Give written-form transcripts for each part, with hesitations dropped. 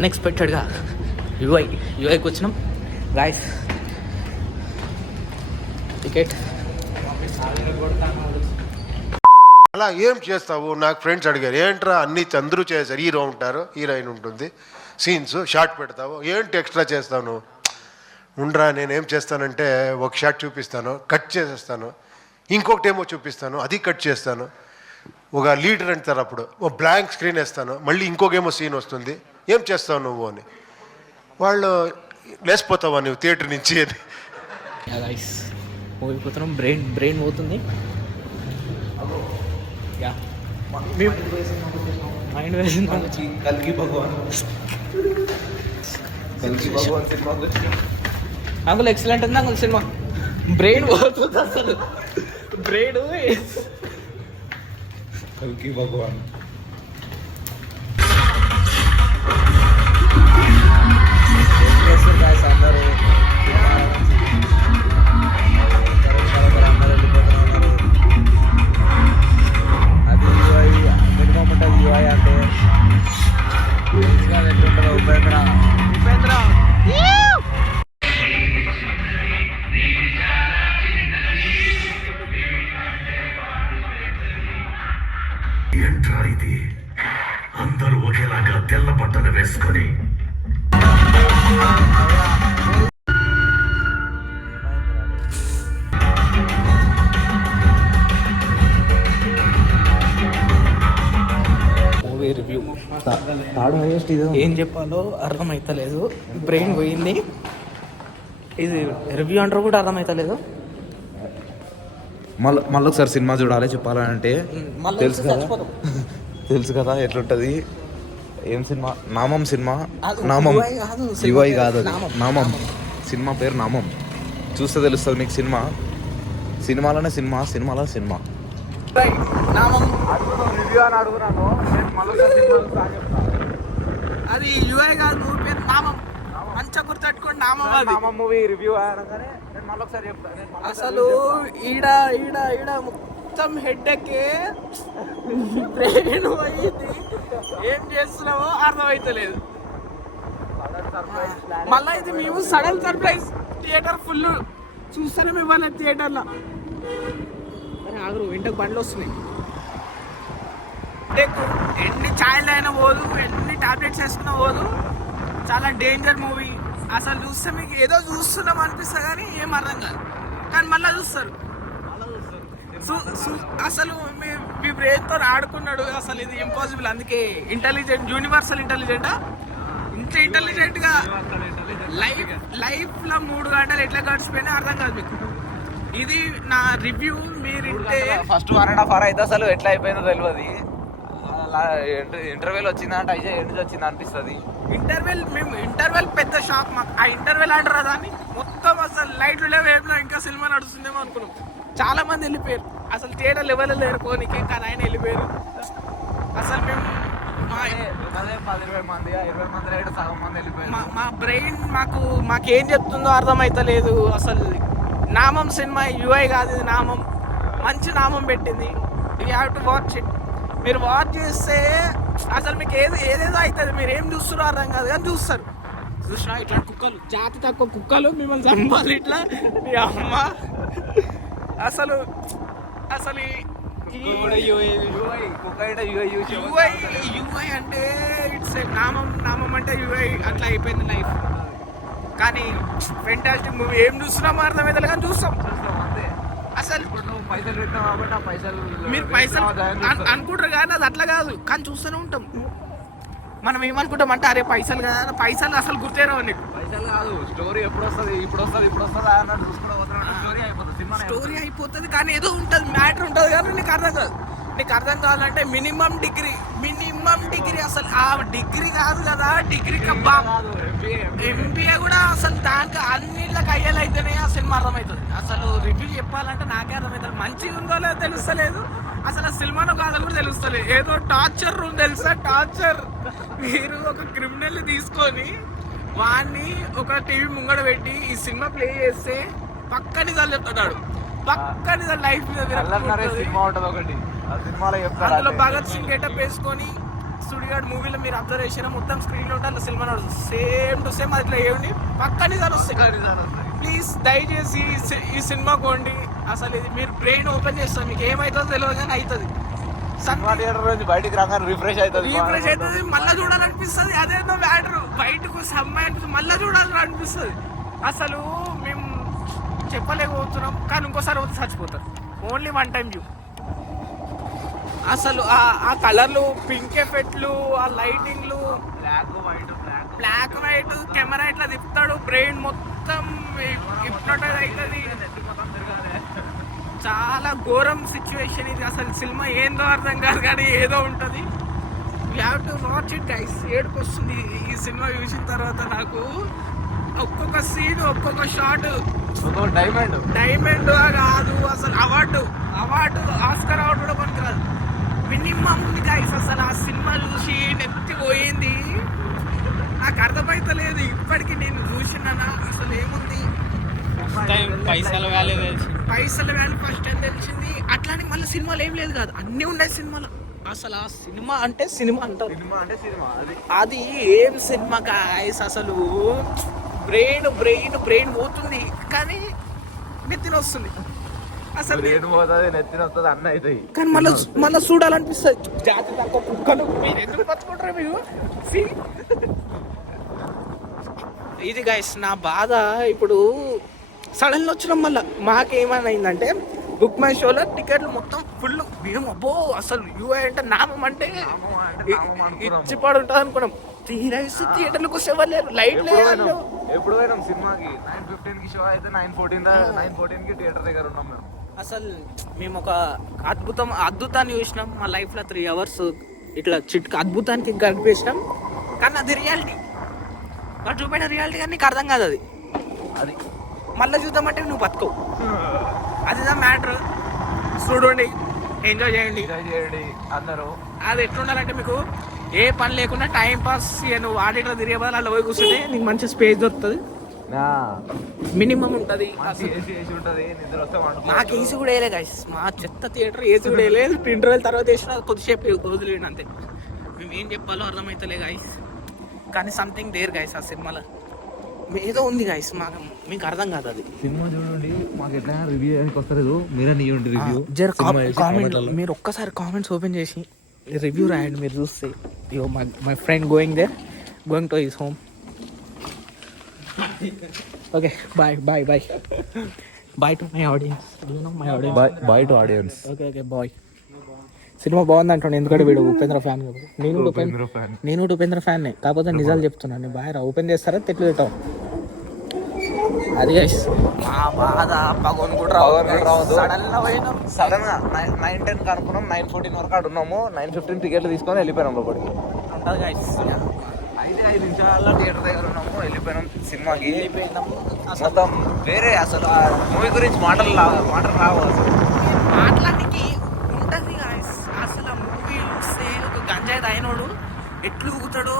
అన్ఎక్స్పెక్టెడ్గా యూఐకి వచ్చినాం guys. Ticket అలా ఏం చేస్తావు? నాకు ఫ్రెండ్స్ అడిగారు, ఏంట్రా అన్ని అందరూ చేశారు, హీరో ఉంటారు, హీరోయిన్ ఉంటుంది, సీన్స్ షార్ట్ పెడతావు, ఏంటి ఎక్స్ట్రా చేస్తావు నువ్వు? ఉండరా, నేనేం చేస్తానంటే ఒక షార్ట్ చూపిస్తాను, కట్ చేసేస్తాను, ఇంకొకటి ఏమో చూపిస్తాను, అది కట్ చేస్తాను. ఒక లీడర్ అంటారు, అప్పుడు ఓ బ్లాంక్ స్క్రీన్ వేస్తాను, మళ్ళీ ఇంకొకేమో సీన్ వస్తుంది, ఏం చేస్తావు నువ్వు అని. వాళ్ళు లేసిపోతావా నువ్వు థియేటర్ నుంచి అని. పోయిపోతున్నాం, బ్రెయిన్ పోతుంది. మైండ్ వేసింది. కల్కి భగవాన్ అంకుల్ ఎక్సలెంట్ ఉంది అంకుల్ సినిమా. బ్రెయిన్ పోతుంది అసలు, బ్రెయిన్ కల్కి భగవాన్. అందరూ యూఐ అంటే ఎట్లుంటుందో ఉపేంద్ర ఏంట్రా ఇది, అందరూ ఒకేలాగా తెల్ల బట్టలు వేసుకొని రివ్యూ ఏం చెప్పాలో అర్థమవుతలేదు, బ్రెయిన్ పోయింది. ఇది రివ్యూ అంటారు కూడా అర్థమవుతలేదు. మళ్ళీ ఒకసారి సినిమా చూడాలి చెప్పాలంటే. తెలుసు కదా ఎట్లుంటుంది. ఏం సినిమా? నామం సినిమా. నామం యుఐ కాదు, నామం సినిమా పేరు నామం. చూస్తే తెలుస్తుంది మీకు సినిమా. సినిమాలోనే సినిమా, సినిమాలో సినిమా. రివ్యూ అని అడుగున్నాను, అది యుఐ కాదు, మూవీ పేరు నామం. మంచిగా గుర్తెట్టుకోండి, నామం. నామం మూవీ రివ్యూ అనగానే నేను మళ్ళీ ఒకసారి చెప్తాను. అసలు ఈడ ఈడ ఈడ మొత్తం హెడ్ ఎక్కే బ్రెయిన్ పోయింది. ఏం చేస్తున్నావో అర్థమవుతలేదు. మళ్ళీ ఇది మేము సడన్ సర్ప్రైజ్, థియేటర్ ఫుల్ చూస్తూనే ఇవ్వాలి థియేటర్లో. ఆగరు, ఇంటికి బండ్లు వస్తున్నాయి. ఎన్ని ఛాయలు అయినా పోదు, ఎన్ని టాబ్లెట్స్ వేసుకున్నా పోదు. చాలా డేంజర్ మూవీ. అసలు చూస్తే మీకు ఏదో చూస్తున్నాం అనిపిస్తుంది కానీ ఏం అర్థం కాదు, కానీ మళ్ళీ చూస్తారు. అసలు మీ బ్రెయిన్తో ఆడుకున్నాడు. అసలు ఇది ఇంపాసిబుల్. అందుకే ఇంటెలిజెంట్, యూనివర్సల్ ఇంటెలిజెంటా, ఇంత ఇంటెలిజెంట్గా లైఫ్లో 3 గంటలు ఎట్లా గడిచిపోయినా అర్థం కాదు మీకు. ఇది నా రివ్యూ. మీరు ఫస్ట్ 1.5 hour అయితే అసలు ఎట్లా అయిపోయిందో తెలియదు. ఇంటర్వెల్ వచ్చిందంటే అయితే ఎండ్ వచ్చింది అనిపిస్తుంది. ఇంటర్వెల్ పెద్ద షాక్ మాకు. ఆ ఇంటర్వెల్ అంటారా దాన్ని, మొత్తం అసలు లైట్లు లేవు, ఏమైనా ఇంకా సినిమా నడుస్తుందేమో అనుకున్నాం. చాలా మంది వెళ్ళిపోయారు, అసలు థియేటర్ లెవెల్ లేరు పోనీకి, కానీ ఆయన వెళ్ళిపోయారు. అసలు మేము 10-20 మంది 20 మంది అయితే సగం మంది వెళ్ళిపోయారు. మా బ్రెయిన్ మాకేం చెప్తుందో అర్థమవుతలేదు. అసలు నామం సినిమా యూఐ కాదు, ఇది నామం. మంచి నామం పెట్టింది. You have to watch it. మీరు వాచ్ చేస్తే అసలు మీకు ఏదేదో అవుతుంది. మీరు ఏం చూస్తారో అర్థం కాదు, కానీ చూస్తారు. చూసినా ఇట్లా కుక్కలు, జాతి తక్కువ కుక్కలు మిమ్మల్ని చంపాలి ఇట్లా, మీ అమ్మ. అసలు యూఐ అంటే ఇట్స్ నామం అంటే యూఐ అట్లా అయిపోయింది లైఫ్. కానీ ఫెంటాస్టిక్ మూవీ. ఏం చూస్తున్నామో అర్థమైతే కానీ చూస్తాం. అసలు పైసలు పెట్టాం కాబట్టి ఆ పైసలు మీరు పైసలు అనుకుంటారు కానీ అది అట్లా కాదు, కానీ చూస్తూనే ఉంటాం. మనం ఏమనుకుంటాం అంటే అరే పైసలు కదా, పైసలు అసలు గుర్తేరావు నీకు. పైసలు కాదు, స్టోరీ ఎప్పుడు వస్తుంది అన్నట్టు చూసుకుని స్టోరీ అయిపోతుంది, కానీ ఏదో ఉంటుంది, మ్యాటర్ ఉంటుంది కానీ నీకు అర్థం కాదు. నీకు అర్థం కావాలంటే మినిమం డిగ్రీ. అసలు ఆ డిగ్రీ కాదు కదా, డిగ్రీ ఎంబీఏ కూడా అసలు దానికి అన్నిళ్ళకి అయ్యేలైతేనే ఆ సినిమా అర్థమవుతుంది. అసలు రివ్యూ చెప్పాలంటే నాకే అర్థమవుతుంది. మంచిగా ఉందో లేదో తెలుస్తలేదు, అసలు ఆ సినిమాలో కాదని కూడా తెలుస్తలేదు. ఏదో టార్చర్ రూమ్ తెలుసా, టార్చర్. మీరు ఒక క్రిమినల్ తీసుకొని వాడిని ఒక టీవీ ముంగడ పెట్టి ఈ సినిమా ప్లే చేస్తే పక్కని చెప్తాడు, పక్కని లైఫ్ సినిమా ఉంటుంది ఒకటి, అందులో భగత్ సింగ్ గెటప్ వేసుకొని సుడిగాడు మూవీలో మీరు అబ్జర్వ్ చేసిన మొత్తం స్క్రీన్లో ఉంటే అలా సినిమా నడుస్తుంది. సేమ్ టు సేమ్ అట్లా ఏమండి పక్క నిజాలు వస్తాయి. ప్లీజ్ దయచేసి ఈ సినిమా కోండి. అసలు ఇది మీరు బ్రెయిన్ ఓపెన్ చేస్తారు, మీకు ఏమవుతుందో తెలియదు కానీ అవుతుంది. సినిమా థియేటర్ నుంచి బయటికి రాగానే రిఫ్రెష్ అవుతుంది, మళ్ళీ చూడాలనిపిస్తుంది. అదేదో మ్యాటర్, బయటకు అమ్మాయి అనిపిస్తుంది, మళ్ళీ చూడాలని అనిపిస్తుంది. అసలు మేము చెప్పలేకపోతున్నాం కానీ ఇంకోసారి వచ్చి చచ్చిపోతారు. Only one time view. అసలు ఆ కలర్లు, పింక్ ఎఫెక్ట్లు, ఆ లైటింగ్లు, బ్లాక్ వైట్ కెమెరా ఇట్లా తిప్పుతాడు, బ్రెయిన్ మొత్తం హిప్నోటైజ్ అవుతుంది. చాలా ఘోరం సిచ్యువేషన్ ఇది. అసలు సినిమా ఏందో అర్థం కాదు కానీ ఏదో ఉంటుంది. You have to watch it guys. ఏడుపు వస్తుంది ఈ సినిమా చూసిన తర్వాత. నాకు ఒక్కొక్క సీన్, ఒక్కొక్క షాట్ డైమండ్ కాదు అసలు అవార్డు ఆస్కర్ అవార్డు కూడా పనికిరాదు. మినిమం ఉంది గైస్. అసలు ఆ సినిమా చూసి నెత్తిపోయింది. నాకు అర్థమైతలేదు ఇప్పటికీ. నేను చూసినానా అసలు ఏముంది, పైసల వాల్యూ ఫస్ట్ టైం తెలిసింది. అట్లానే మళ్ళీ సినిమాలు ఏం లేదు కాదు, అన్నీ ఉన్నాయి సినిమాలో. అసలు ఆ సినిమా అంటే సినిమా అంటారు, అది ఏం సినిమా గాయస్. అసలు బ్రెయిన్ పోతుంది కానీ నెత్తిన వస్తుంది. అసలు నెత్తిన వస్తుంది అన్న అవుతాయి కానీ మళ్ళీ చూడాలనిపిస్తుంది. జాతి తక్కువ కుక్కలు మీరు ఎందుకు పచ్చుకుంటారు మీరు. ఇది గైస్ నా బాధ. ఇప్పుడు సడన్ వచ్చినాం మళ్ళీ. మాకేమైనా అయిందంటే బుక్ మై షోలో టికెట్లు మొత్తం ఫుల్. మేము అబ్బో అసలు యూఐ అంటే నామం అంటే ఇచ్చిపాడు ఉంటుంది అనుకున్నాం. తీరేసి థియేటర్లకు వచ్చేవాళ్ళు లైట్ లేదు. ఎప్పుడు పోయినాం సినిమాకి 9:15కి షో అయితే 9:14కి థియేటర్ దగ్గర ఉన్నాం మేము. అసలు మేము ఒక అద్భుతాన్ని చూసినాం మా లైఫ్లో. 3 hours ఇట్లా అద్భుతానికి గడిపేసినాం. కానీ అది రియాలిటీ, వాడు చూపెట్టిన రియాలిటీ కానీ నీకు అర్థం కాదు. అది మళ్ళీ చూద్దామంటే నువ్వు బతుకోవు. అదిదా మ్యాటర్. చూడండి, ఎంజాయ్ చేయండి అందరూ. అది ఎట్లుండాలంటే మీకు ఏ పని లేకుండా టైం పాస్, నువ్వు ఆడిటర్ తిరిగే బదులు అలా పోయి కూర్చుంటే నీకు మంచి స్పేస్ దొరుకుతుంది. మినిమం ఉంటుంది. నాకు ఏసీ కూడా వేయలే గైస్. మా చెత్త థియేటర్ ఏసీ కూడా వేయలేదు. ఇంటర్వెల్ తర్వాత వేసిన కొద్దిసేపు వదిలేండి అంతే. మేము ఏం చెప్పాలో అర్థమవుతలే గైస్. కానీ సంథింగ్ దేర్ గైస్ ఆ సినిమాలో ఏదో ఉంది గైస్. మీకు అర్థం కాదు. అది సినిమా చూడండి, మాకు ఎట్లా రివ్యూ వస్తలేదు. మీరే ఇవ్వండి రివ్యూ. కామెంట్ మీరు ఒక్కసారి కామెంట్స్ ఓపెన్ చేసి రివ్యూ రాయండి. మీరు చూస్తే my friend going to his home. Okay, bye to my audience. Bye to audience. Okay bye. Cinema బాగుంది అంటాను ఎందుకంటే వీడు ఉపేంద్ర ఫ్యాన్. నేను ఉపేంద్ర ఫ్యాన్నే, కాకపోతే నిజాలు చెప్తున్నాను. నేను బాగా ఓపెన్ చేస్తారా తిట్లు తిట్టాం. అది మా బాధ. పగోన్ కూడా రావద్దు. సడన్ గా 9:10 అనుకున్నాం, 9:14 వరకు ఆడు ఉన్నాము. 9:15 టికెట్లు తీసుకొని వెళ్ళిపోయినాం లోపలికి. ఉంటుంది గైస్. 5 నిమిషాల్లో థియేటర్ దగ్గర ఉన్నాము, వెళ్ళిపోయినాం సినిమాకి. మొత్తం వేరే. అసలు ఆ మూవీ గురించి మాటలు రావు. అసలు మాట్లాడికి ఉంటుంది గాయస్. అసలు ఆ మూవీ చూస్తే ఒక గంజాయి తాగినోడు ఎట్లు ఊగుతాడో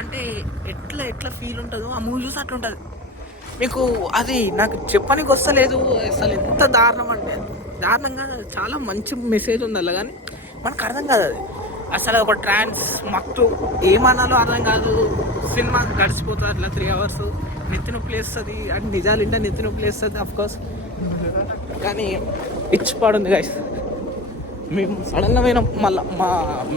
అంటే ఎట్లా ఫీల్ ఉంటుందో ఆ మూవీ చూసి అట్లా ఉంటుంది. మీకు అది నాకు చెప్పడానికి వస్తలేదు. అసలు ఎంత దారుణం అంటే దారుణంగా చాలా మంచి మెసేజ్ ఉంది అలా, కానీ మనకు అర్థం కాదు అది. అసలు ఒక ట్రాన్స్ మత్తు ఏమన్నాలో అర్థం కాదు. సినిమా గడిచిపోతుంది అట్లా 3 hours. నెత్తి నొప్పి వేస్తుంది. అంటే నిజాలు ఇంటే నెత్తి నొప్పి వేస్తుంది అఫ్కోర్స్. కానీ ఇచ్చిపాడుంది గైస్. మేము సడన్గా పోయినాం. మళ్ళీ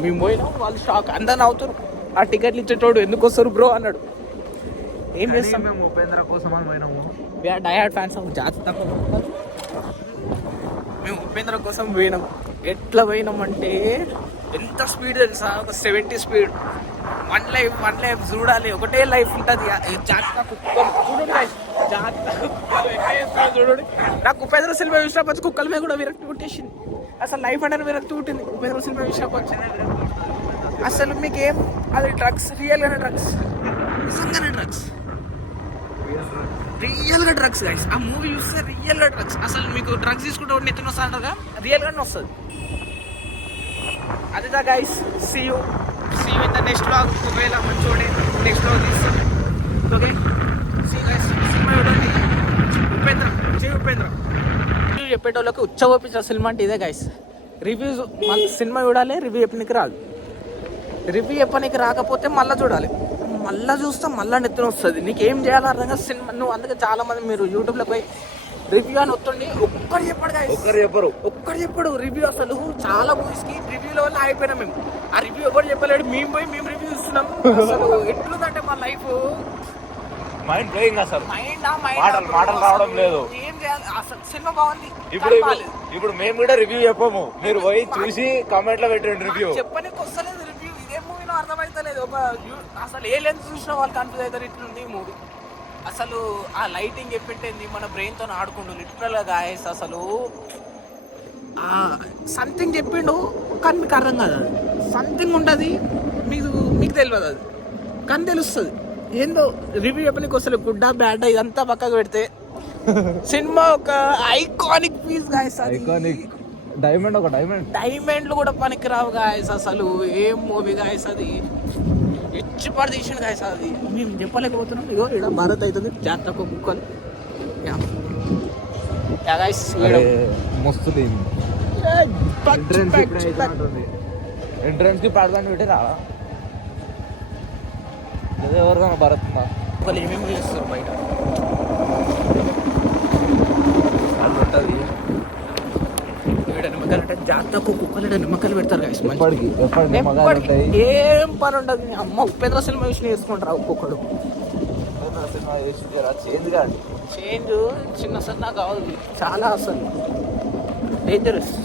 మేము పోయినాం, వాళ్ళు షాక్. అందరిని అవుతారు. ఆ టికెట్లు ఇచ్చేటోడు ఎందుకు వస్తారు బ్రో అన్నాడు. ఏం చేస్తాం, మేము ఉపేంద్ర కోసం అని పోయినాము. వీఆర్ డైహార్డ్ ఫ్యాన్స్ ఆఫ్ జాతి తప్ప. మేము ఉపేంద్ర కోసం పోయినాం. ఎట్లా పోయినామంటే ఎంత స్పీడ్ తెలుసా, ఒక 70 స్పీడ్. వన్ లైఫ్ చూడాలి, ఒకటే లైఫ్ ఉంటుంది. జాగ్రత్త చూడండి, చూడండి. నాకు ఉపేంద్ర సినిమా చూసినప్పుడు కుక్కల మీద కూడా విరక్తి పుట్టేసింది. అసలు లైఫ్ అంటే విరక్తి పుట్టింది ఉపేంద్ర సినిమా చూసినప్పుడు. అసలు మీకేం అది డ్రగ్స్, రియల్గానే డ్రగ్స్, నిజంగానే డ్రగ్స్, రియల్గా డ్రగ్స్ గైస్. ఆ మూవీ చూస్తే రియల్గా డ్రగ్స్. అసలు మీకు డ్రగ్స్ తీసుకుంటే ఒకటి నెత్తిన వస్తా అంటారుగా, రియల్గానే వస్తుంది. అదిదా guys. See you in the next vlog. ఒకవేళ మంచోడే నెక్స్ట్ వ్లాగ్ తీస్తాం. Okay, see guys. సినిమా చూడండి. ఉపేంద్ర రివ్యూ చెప్పేటోళ్ళకి ఉచ్చగోపించిన సినిమా అంటే ఇదే గైస్. రివ్యూస్ సినిమా చూడాలి, రివ్యూ చెప్పడానికి రాదు. రివ్యూ చెప్పనీకి రాకపోతే మళ్ళీ చూడాలి, మళ్ళీ చూస్తే మళ్ళీ నెత్తిన వస్తుంది. నీకేం చేయాలో అర్థం కాదు సినిమా. నువ్వు అందుకే చాలా మంది మీరు యూట్యూబ్లో పోయి రివ్యూ అని వస్తుండి ఒక్కరు చెప్పాడు guys. ఒక్కరు చెప్పాడు రివ్యూ. అసలు చాలా మూవీస్కి రివ్యూల వల్ల అయిపోయినాం మేము. ఆ రివ్యూ ఎవరు చెప్పలేడు, మేము రివ్యూ ఇస్తున్నాం. అసలు ఎట్లుందంటే మా లైఫ్ మైండ్ బ్లోయింగ్ అసలు. మాటలు రావడం లేదు. ఏం చేయాలి అసలు, సినిమా బాగుంది. ఇప్పుడు మేము కూడా రివ్యూ చెప్పము, మీరు పోయి చూసి కామెంట్ లో పెట్టండి రివ్యూ. చెప్పనీకి వస్తలేదు రివ్యూ, ఇదే మూవీలో అర్థమైతలేదు. అసలు ఏ లెన్స్ చూసినా వాళ్ళు కన్ఫ్యూజ్ అవుతారు. ఇట్లుంది మూవీ. అసలు ఆ లైటింగ్ ఎప్పెట్టింది మన బ్రెయిన్తో ఆడుకుంటూ లిటరల్గా గాయస్. అసలు సంథింగ్ చెప్పిండు కానీ మీకు అర్థం కాదు. అది సంథింగ్ ఉంటుంది, మీకు తెలియదు అది, కానీ తెలుస్తుంది ఏందో. రివ్యూ చెప్పనీకి వస్తలేదు. గుడ్డా బ్యాడ్ ఇదంతా పక్కకు పెడితే సినిమా ఒక ఐకానిక్ పీస్ గాయస్. ఐకానిక్ డైమండ్లు కూడా పనికిరావు గాయస్. అసలు ఏం మూవీ గాయస్, అది ఇచ్చి పడి తీసిన గాయస్. అది మేము చెప్పలేకపోతున్నాం. ఇగో ఇక్కడ భారత్ అవుతుంది జాతర కుక్కలు మస్తు ఎంట్రన్స్ కి ప్రార్థన పెట్టి రావా ఎవరికైనా భారత్ ఒకళ్ళు ఏమేమి చేస్తారు బయట ఉంటుంది. నిమ్మకాయలు జాతరకు కుక్కలు నిమ్మకాయలు పెడతారు గాయస్. ఏం పని ఉండదు. అమ్మ ఉపేంద్ర సినిమా విషయం చేసుకుంటారు ఒక్కొక్కడు. చేంజ్ చిన్న సన్న కాదు, చాలా అసలు డేంజరస్.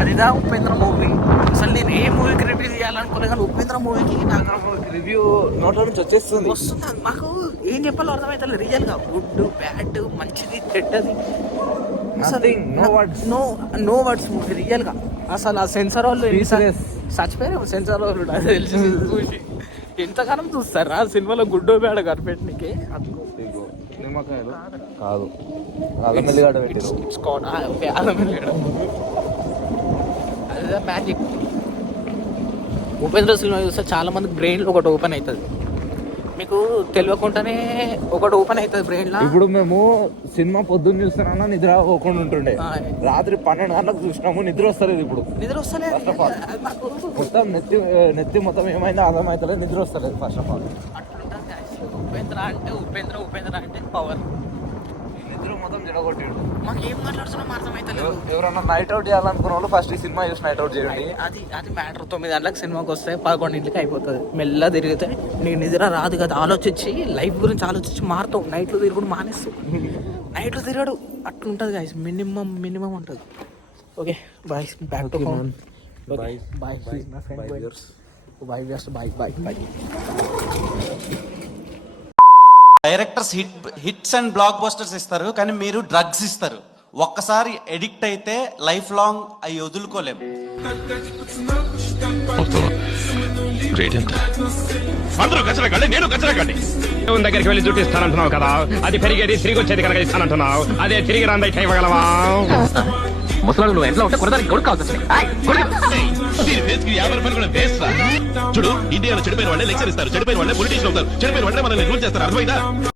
అదిదా ఉపేంద్ర మూవీ. అసలు నేను ఏ మూవీకి రివ్యూ చేయాలనుకోలేదు కానీ ఉపేంద్ర మూవీకి నాకు రివ్యూ నోట్ల నుంచి వస్తుంది. మాకు ఏం చెప్పాలో అర్థమవుతుంది. రియల్గా గుడ్ బ్యాడ్ మంచిది చెడ్డది నో వర్డ్స్ మూవీ రియల్గా. అసలు ఆ సెన్సార్ వాళ్ళు చచ్చిపోయారు. సెన్సార్ వాళ్ళు తెలిసి చూసి ఎంతగానం చూస్తారు ఆ సినిమాలో గుడ్డో బ్యాడ్ కనిపెట్టడానికి. నిమ్మకాయలు కాదు, అల్లం వెల్లిగడ్డ పెట్టారు. అల్లం వెల్లిగడ్డ అదే మ్యాజిక్. ఉపేంద్ర సినిమా చూస్తే చాలా మందికి బ్రెయిన్లో ఒకటి ఓపెన్ అవుతుంది. మీకు తెలియకుండానే ఒకటి ఓపెన్ అవుతుంది బ్రెయిన్లో. ఇప్పుడు మేము సినిమా పొద్దున్న చూస్తున్నా నిద్ర పోకుండా ఉంటుండే, రాత్రి 12 గంటలకు చూసినాము నిద్ర వస్తలేదు. ఇప్పుడు నిద్ర వస్తలేదు మొత్తం నెత్తి మొత్తం ఏమైందో అర్థమవుతలేదు, నిద్ర వస్తలేదు ఫస్ట్ ఆఫ్ ఆల్. అట్లుంటుంది ఉపేంద్ర అంటే పవర్. నిద్ర మొత్తం జడగొట్టాడు. మాకు ఏం మాట్లాడుతున్నాం అర్థమవుతలేదు. ఎవరన్నా నైట్ అవుట్ చేయాలనుకున్న వాళ్ళు ఫస్ట్ ఈ సినిమా చూసి నైట్ అవుట్ చేయండి. అది మ్యాటర్. 9 గంటలకు సినిమాకి వస్తే 11 అయిపోతుంది. మెల్ల తిరిగితే నీకు నిద్ర రాదు కదా, ఆలోచించి లైఫ్ గురించి ఆలోచించి మారుతావు. నైట్లో తిరుగుడు మానేస్తావు. నైట్లో తిరగడు అట్లుంటుంది గాయస్. మినిమం ఉంటుంది. Okay bye, back to home. Bye bye my friend. Bye. Directors hits and blockbusters ఇస్తారు, కానీ మీరు డ్రగ్స్ ఇస్తారు. ఒక్కసారి ఎడిక్ట్ అయితే లైఫ్ లాంగ్ అవి వదులుకోలేము. అందరూ కచ్చరకండి, నేను కచ్చరకండి. దగ్గరికి వెళ్ళి చుట్టిస్తానంటున్నావు కదా, అది పెరిగేది తిరిగి వచ్చేది కనుక ఇస్తానంటున్నావు. అదే తిరిగి రాందైతే ఇవ్వగలవా? ముసలాడు నువ్వు ఎంత ఉంటే కొడదానికి కొడుకు కావాల్సి చూడు, ఇండియాలో చెడిపోయిన వాళ్ళే లెక్చర్ ఇస్తారు, చెడిపోయిన వాళ్ళే పొలిటీషియన్ అవుతారు, చెడిపోయిన వాళ్ళే మనల్ని రూల్ చేస్తారు. అర్థమైందా?